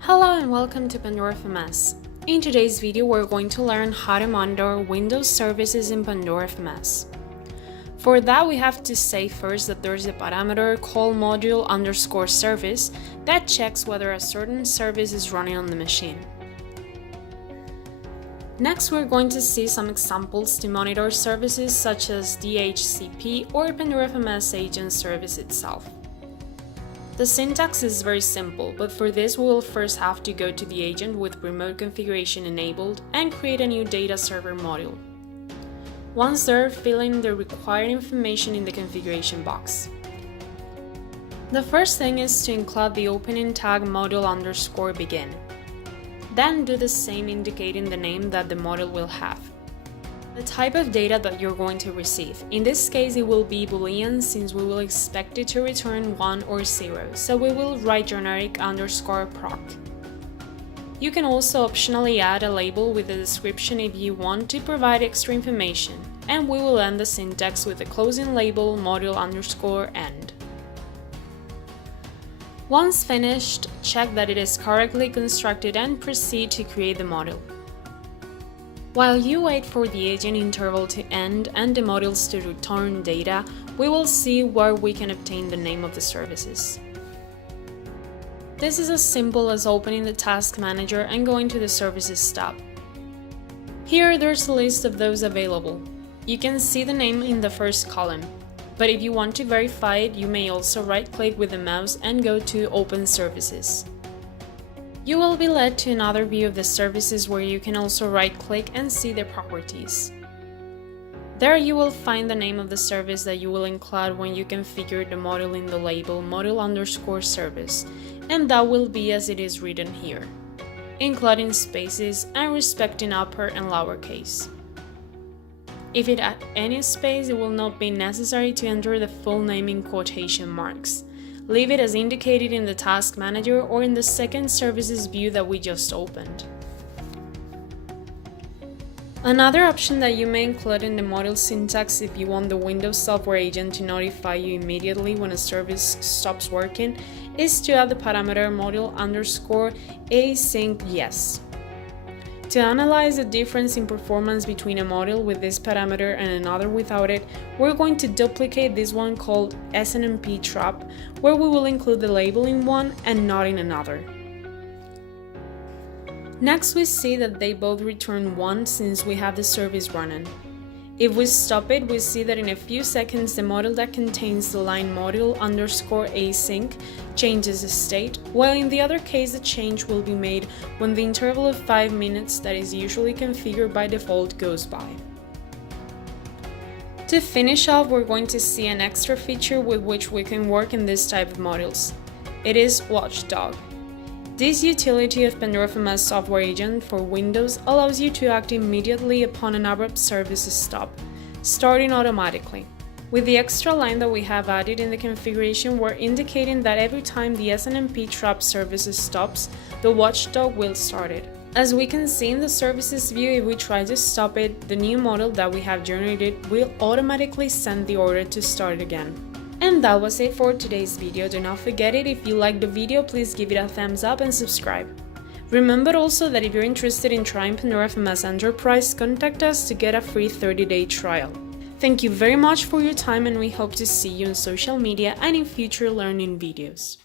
Hello and welcome to Pandora FMS. In today's video, we're going to learn how to monitor Windows services in Pandora FMS. For that, we have to say first that there's a parameter called module_service that checks whether a certain service is running on the machine. Next, we're going to see some examples to monitor services such as DHCP or Pandora FMS agent service itself. The syntax is very simple, but for this we will first have to go to the agent with remote configuration enabled and create a new data server module. Once there, fill in the required information in the configuration box. The first thing is to include the opening tag module_begin. Then do the same, indicating the name that the module will have. The type of data that you're going to receive. In this case, it will be Boolean since we will expect it to return 1 or 0, so we will write generic_proc. You can also optionally add a label with a description if you want to provide extra information, and we will end the syntax with a closing label module_end. Once finished, check that it is correctly constructed and proceed to create the module. While you wait for the agent interval to end and the modules to return data, we will see where we can obtain the name of the services. This is as simple as opening the Task Manager and going to the Services tab. Here, there's a list of those available. You can see the name in the first column, but if you want to verify it, you may also right-click with the mouse and go to Open Services. You will be led to another view of the services where you can also right-click and see the properties. There you will find the name of the service that you will include when you configure the module in the label module_service, and that will be as it is written here, including spaces and respecting upper and lowercase. If it adds any space, it will not be necessary to enter the full name in quotation marks. Leave it as indicated in the Task Manager or in the second services view that we just opened. Another option that you may include in the module syntax if you want the Windows software agent to notify you immediately when a service stops working is to add the parameter module_async yes. To analyze the difference in performance between a module with this parameter and another without it, we're going to duplicate this one called SNMP trap, where we will include the label in one and not in another. Next, we see that they both return 1 since we have the service running. If we stop it, we see that in a few seconds the module that contains the line module_async changes the state, while in the other case the change will be made when the interval of 5 minutes that is usually configured by default goes by. To finish off, we're going to see an extra feature with which we can work in this type of modules. It is Watchdog. This utility of Pandora FMS software agent for Windows allows you to act immediately upon an abrupt service stop, starting automatically. With the extra line that we have added in the configuration, we're indicating that every time the SNMP trap service stops, the watchdog will start it. As we can see in the services view, if we try to stop it, the new model that we have generated will automatically send the order to start again. And that was it for today's video. Do not forget it. If you liked the video, please give it a thumbs up and subscribe. Remember also that if you're interested in trying Pandora FMS Enterprise, contact us to get a free 30-day trial. Thank you very much for your time, and we hope to see you on social media and in future learning videos.